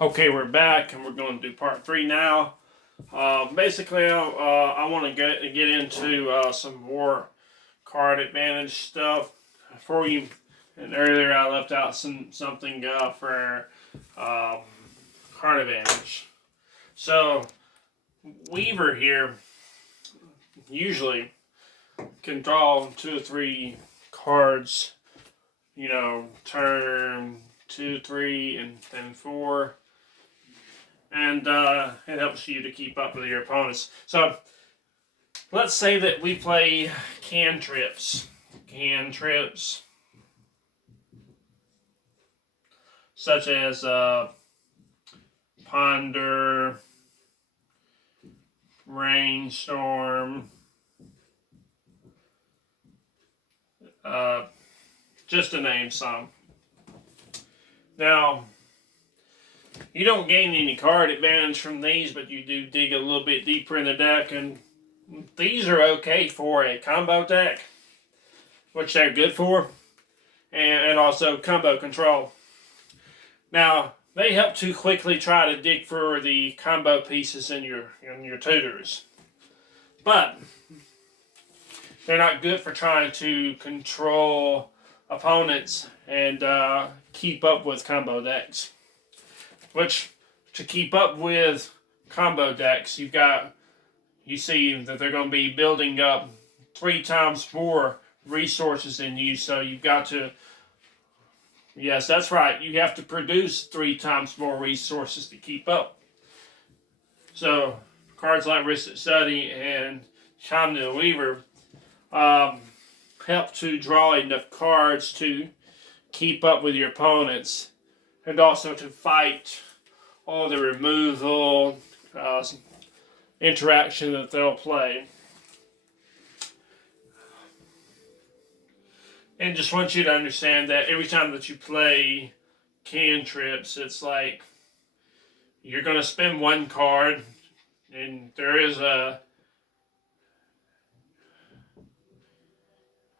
Okay, we're back and we're going to do part 3 now. Basically, I want to get into some more card advantage stuff for you. And earlier I left out something for card advantage. So Weaver here usually can draw 2 or 3 cards. You know, turn 2, 3, and then 4. And it helps you to keep up with your opponents. So, let's say that we play cantrips. Cantrips. Such as Ponder, Rainstorm, just to name some. Now, you don't gain any card advantage from these, but you do dig a little bit deeper in the deck, and these are okay for a combo deck, which they're good for, and also combo control. Now, they help to quickly try to dig for the combo pieces in your tutors, but they're not good for trying to control opponents and keep up with combo decks. Which, to keep up with combo decks, you see that they're going to be building up 3 times more resources than you, so you've got to, yes, that's right, you have to produce 3 times more resources to keep up. So, cards like Ristic Study and Shaman the Weaver help to draw enough cards to keep up with your opponents, and also to fight all the removal interaction that they'll play. And just want you to understand that every time that you play cantrips, it's like you're going to spend 1 card, and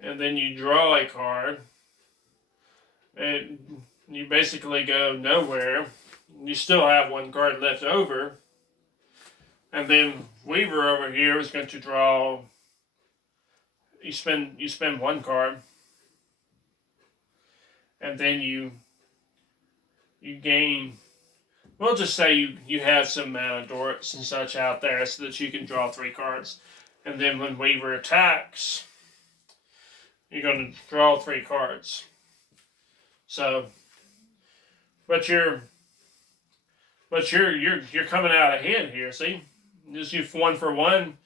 and then you draw a card, and you basically go nowhere. You still have 1 card left over, and then Weaver over here is going to draw. You spend 1 card, and then you gain. We'll just say you have some mana dorks and such out there, so that you can draw 3 cards, and then when Weaver attacks, you're going to draw 3 cards. So, but you're coming out ahead here. See, just you 1 for 1,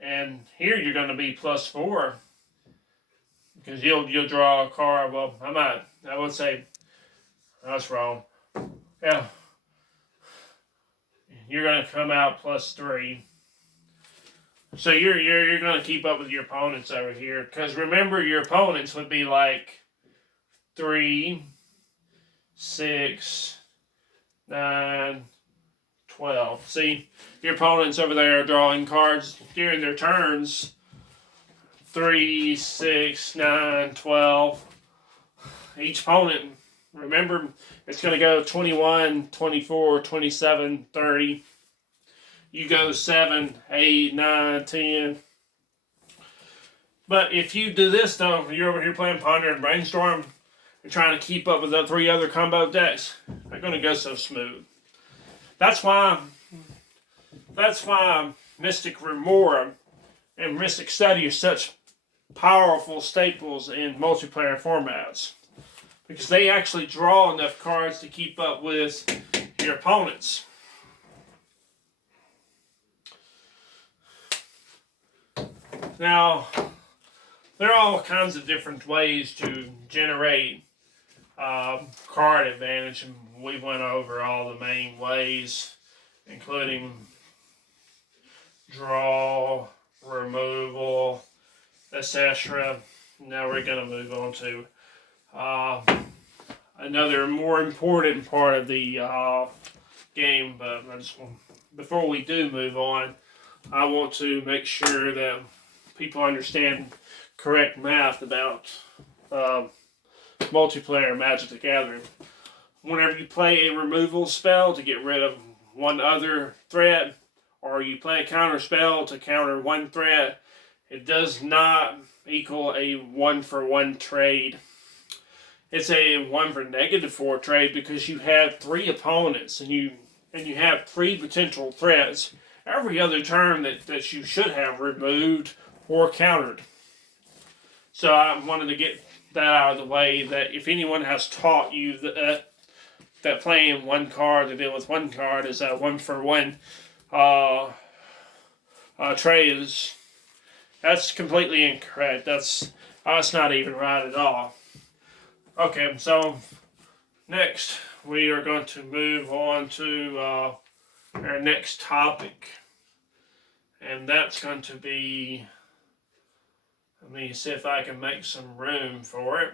and here you're going to be +4 because you'll draw a card. Well, I would say that's wrong. Yeah, you're going to come out +3. So you're going to keep up with your opponents over here, because remember, your opponents would be like 3, 6, 9, 12. See, your opponents over there are drawing cards during their turns. 3, 6, 9, 12. Each opponent, remember, it's going to go 21, 24, 27, 30. You go 7, 8, 9, 10. But if you do this, though, you're over here playing Ponder and Brainstorm and trying to keep up with the 3 other combo decks, they're going to go so smooth. That's why Mystic Remora and Ristic Study are such powerful staples in multiplayer formats, because they actually draw enough cards to keep up with your opponents. Now, there are all kinds of different ways to generate card advantage, and we went over all the main ways, including draw, removal, etc. Now we're going to move on to another more important part of the game, but before we do move on, I want to make sure that people understand correct math about multiplayer Magic the Gathering. whenever you play a removal spell to get rid of one other threat, or you play a counter spell to counter one threat, it does not equal a 1-for-1 trade. It's a 1-for--4 trade because you have 3 opponents and you have 3 potential threats every other turn that you should have removed or countered. So I wanted to get that out of the way, that if anyone has taught you that playing one card to deal with one card is a 1-for-1 trade, that's completely incorrect. That's not even right at all. Okay, so next we are going to move on to our next topic, and that's going to be, let me see if I can make some room for it.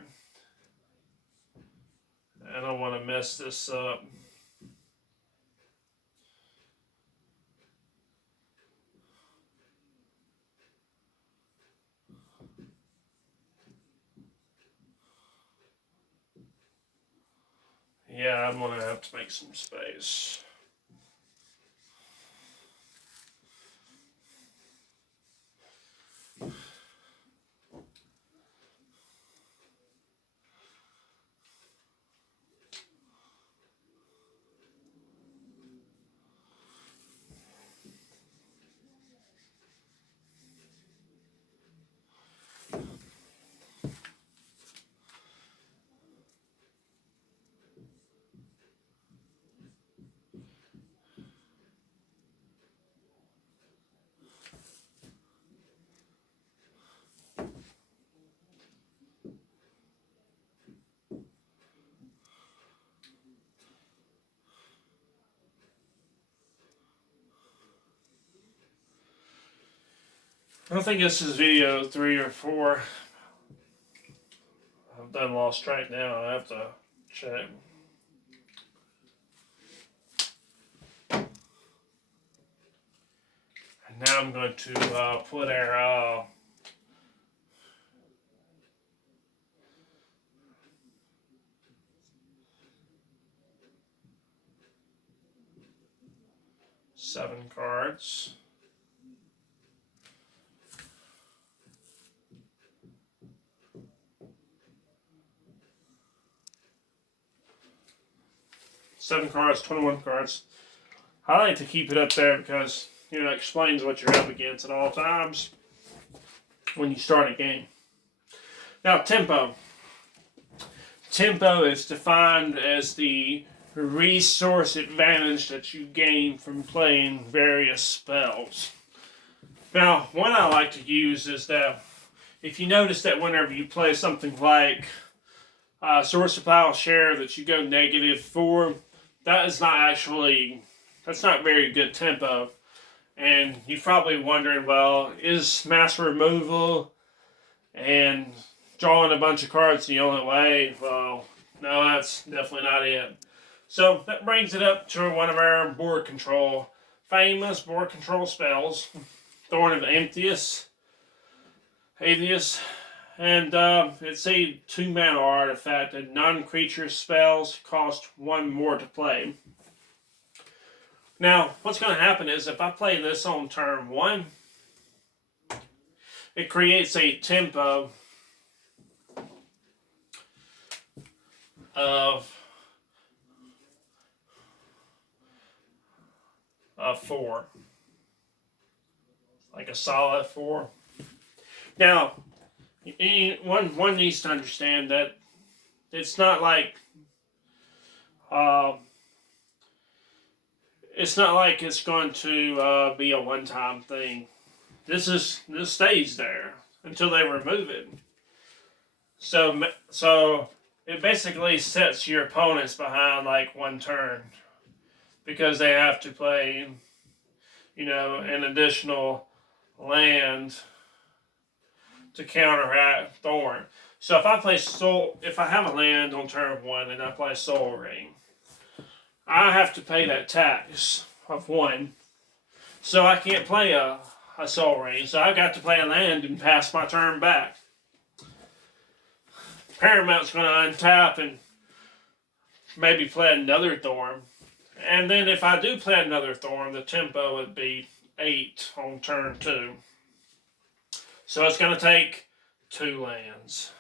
I don't want to mess this up. Yeah, I'm going to have to make some space. I think this is video 3 or 4. I've done lost track now. I have to check. And now I'm going to put our seven cards. Seven cards, 21 cards. I like to keep it up there because, it explains what you're up against at all times when you start a game. Now, tempo. Tempo is defined as the resource advantage that you gain from playing various spells. Now, one I like to use is that if you notice that whenever you play something like Source of Plowshare that you go -4, that's not very good tempo. And you're probably wondering, well, is mass removal and drawing a bunch of cards the only way? Well, no, that's definitely not it. So that brings it up to one of our famous board control spells, Thorn of Atheist. And it's a 2-mana artifact, and non-creature spells cost 1 more to play. Now, what's going to happen is if I play this on turn 1, it creates a tempo of 4. Like a solid 4. Now, one needs to understand that it's not like it's going to be a one-time thing. This stays there until they remove it. So it basically sets your opponents behind like 1 turn because they have to play, an additional land to counteract Thorn. So if I have a land on turn 1 and I play Soul Ring, I have to pay that tax of 1. So I can't play a Soul Ring. So I got to play a land and pass my turn back. Paramount's going to untap and maybe play another thorn. And then if I do play another thorn, the tempo would be 8 on turn 2. So it's going to take 2 lands.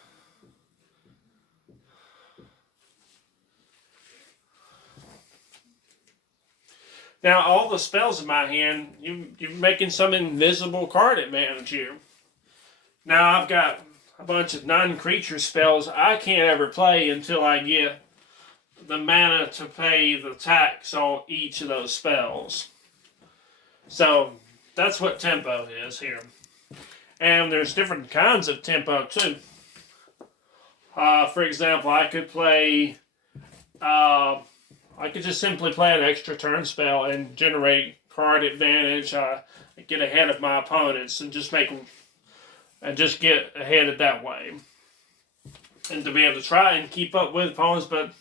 Now, all the spells in my hand, you're making some invisible card advantage here. Now, I've got a bunch of non-creature spells I can't ever play until I get the mana to pay the tax on each of those spells. So, that's what tempo is here. And there's different kinds of tempo, too. For example, I could play... I could just simply play an extra turn spell and generate card advantage, get ahead of my opponents, and just get ahead of that way. And to be able to try and keep up with opponents, but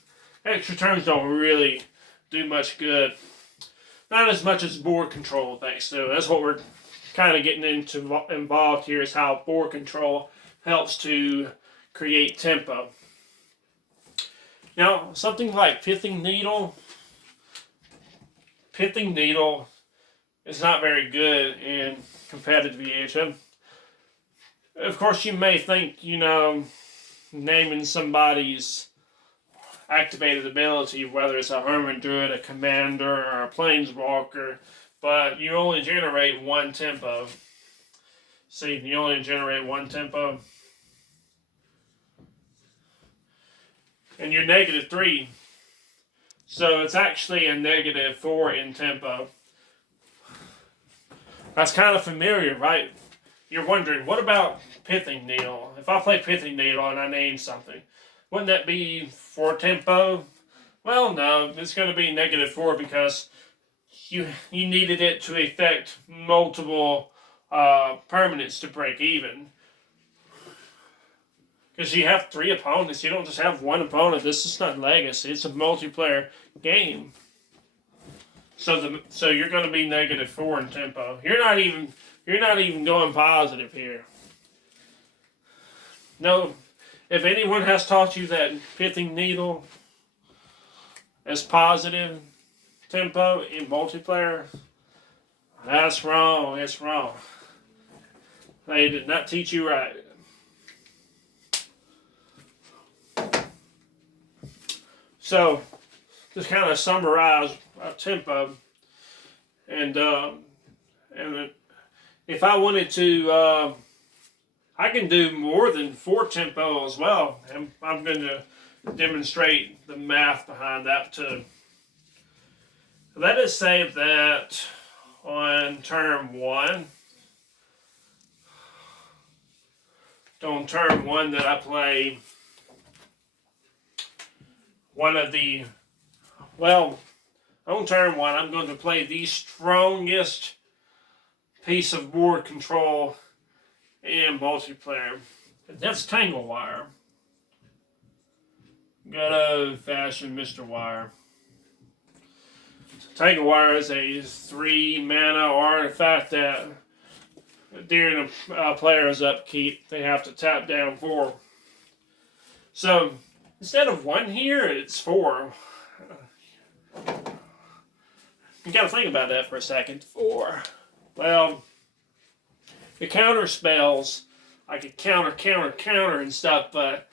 extra turns don't really do much good. Not as much as board control effects do. That's what we're kind of getting involved here, is how board control helps to create tempo. Now, something like Pithing Needle is not very good in competitive EDH. Of course, you may think, naming somebody's activated ability, whether it's a Hermit Druid, a Commander, or a Planeswalker, but you only generate 1 tempo. See, you only generate 1 tempo. And you're -3. So it's actually a -4 in tempo. That's kind of familiar, right? You're wondering, what about Pithing Needle? If I play Pithing Needle and I name something, wouldn't that be 4 tempo? Well, no, it's going to be -4 because you needed it to affect multiple permanents to break even. Because you have 3 opponents. You don't just have 1 opponent. This is not Legacy. It's a multiplayer game. So you're going to be -4 in tempo. You're not even going positive here. No, if anyone has taught you that Pithing Needle is positive tempo in multiplayer, that's wrong. It's wrong. They did not teach you right. So, just kind of summarize tempo, and if I wanted to, I can do more than 4 tempo as well, and I'm going to demonstrate the math behind that too. Let us say that on turn 1, that I play on turn 1, I'm going to play the strongest piece of board control in multiplayer. That's Tangle Wire. Good old-fashioned Mr. Wire. Tangle Wire is a 3 mana artifact that during a player's upkeep, they have to tap down 4. So, instead of 1 here, it's 4. You gotta think about that for a second. 4. Well, the counter spells, I could counter and stuff, but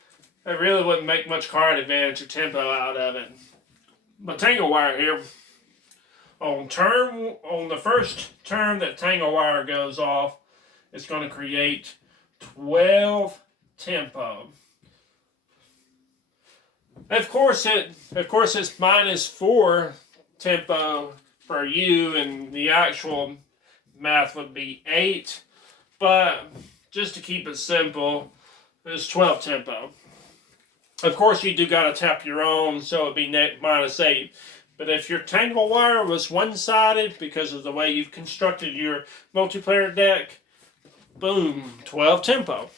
I really wouldn't make much card advantage or tempo out of it. But Tangle Wire here, on the first turn that Tangle Wire goes off, it's going to create 12 tempo. Of course, it's -4 tempo for you, and the actual math would be 8. But just to keep it simple, it's 12 tempo. Of course, you do got to tap your own, so it'd be -8. But if your Tangle Wire was one-sided because of the way you've constructed your multiplayer deck, boom, 12 tempo.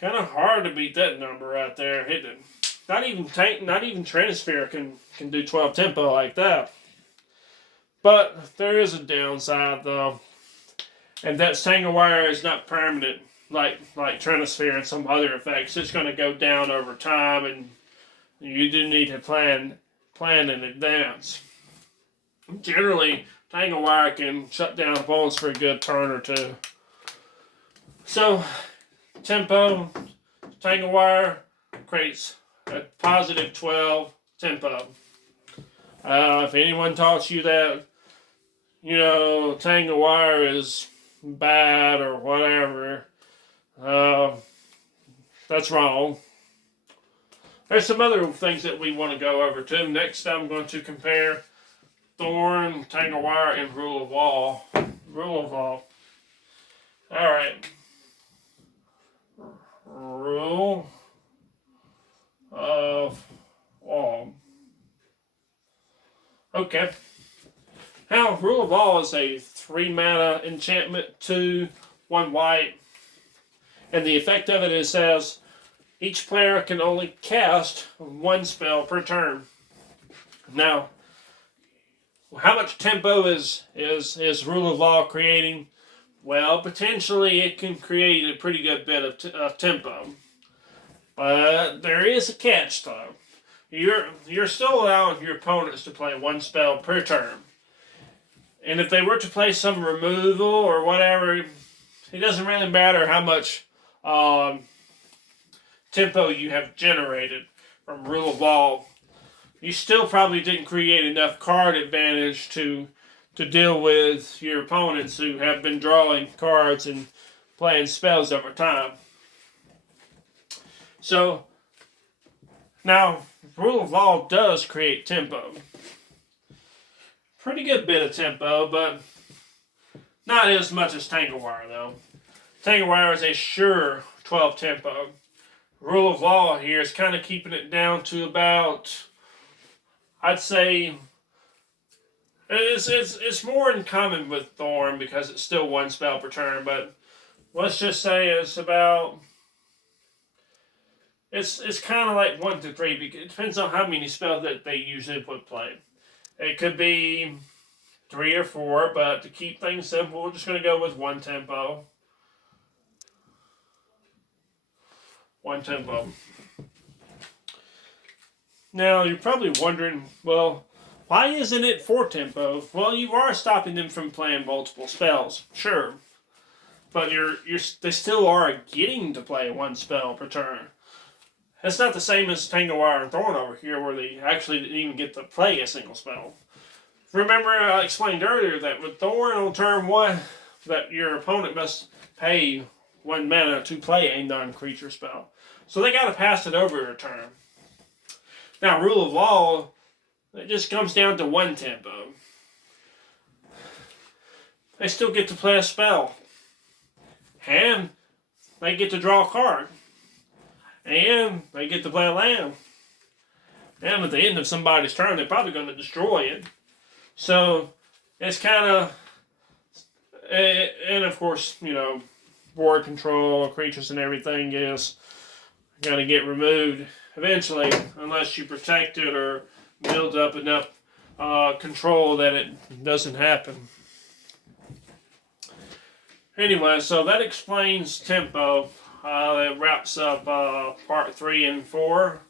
Kind of hard to beat that number right there, isn't it? Not even Trinisphere can do 12 tempo like that. But there is a downside though, and that Tangle Wire is not permanent like Trinisphere and some other effects. It's going to go down over time, and you do need to plan in advance. Generally, Tangle Wire can shut down opponents for a good turn or two. So, tempo, Tangle Wire creates a positive 12 tempo. If anyone taught you that, Tangle Wire is bad or whatever, that's wrong. There's some other things that we want to go over too. Next, I'm going to compare Thorn, Tangle Wire, and Rule of Wall. Rule of Wall. Alright. Rule of Wall. Okay. Now, Rule of Wall is a 3-mana enchantment, 2, 1 white. And the effect of it is says each player can only cast 1 spell per turn. Now, how much tempo is Rule of Law creating? Well, potentially it can create a pretty good bit of tempo. But there is a catch, though. You're still allowing your opponents to play 1 spell per turn. And if they were to play some removal or whatever, it doesn't really matter how much tempo you have generated from Rule of Law. You still probably didn't create enough card advantage to deal with your opponents who have been drawing cards and playing spells over time. So, now, Rule of Law does create tempo. Pretty good bit of tempo, but not as much as Tangle Wire, though. Tangle Wire is a sure 12 tempo. Rule of Law here is kind of keeping it down to about, I'd say, it's more in common with Thorn because it's still 1 spell per turn, but let's just say it's about, it's kind of like 1 to 3, because it depends on how many spells that they usually would play. It could be 3 or 4, but to keep things simple, we're just going to go with 1 tempo. 1 tempo. Now, you're probably wondering, well, why isn't it 4 tempo? Well, you are stopping them from playing multiple spells, sure. But they still are getting to play 1 spell per turn. That's not the same as Tangle Wire and Thorn over here, where they actually didn't even get to play a single spell. Remember, I explained earlier that with Thorn on turn 1, that your opponent must pay 1 mana to play a non-creature spell. So they got to pass it over a turn. Now, Rule of Law, it just comes down to 1 tempo. They still get to play a spell. And they get to draw a card. And they get to play a land. And at the end of somebody's turn, they're probably going to destroy it. So, it's kind of... And of course, board control, creatures and everything is going to get removed eventually, unless you protect it or build up enough control that it doesn't happen. Anyway, so that explains tempo. That wraps up part 3 and 4.